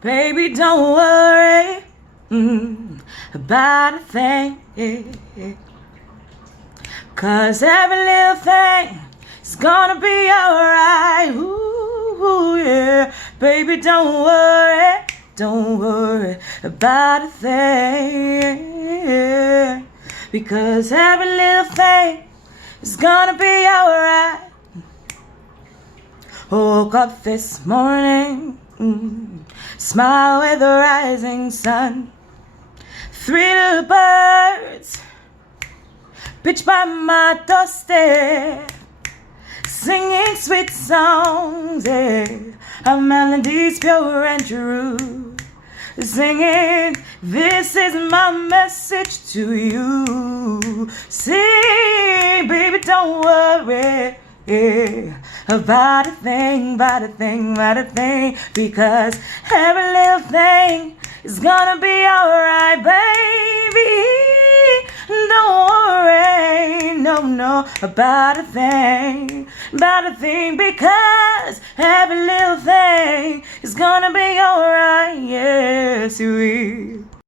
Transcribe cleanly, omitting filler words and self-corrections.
Baby, don't worry about a thing, 'cause every little thing is gonna be alright. Ooh, yeah. Baby, don't worry about a thing, because every little thing is gonna be alright. Woke up this morning, smile with the rising sun. 3 little birds pitch by my doorstep, singing sweet songs, yeah, of melodies pure and true. Singing, this is my message to you. Sing, baby, don't worry about a thing, because every little thing is gonna be alright, baby. Don't worry, no, about a thing, because every little thing is gonna be alright, yes, it will.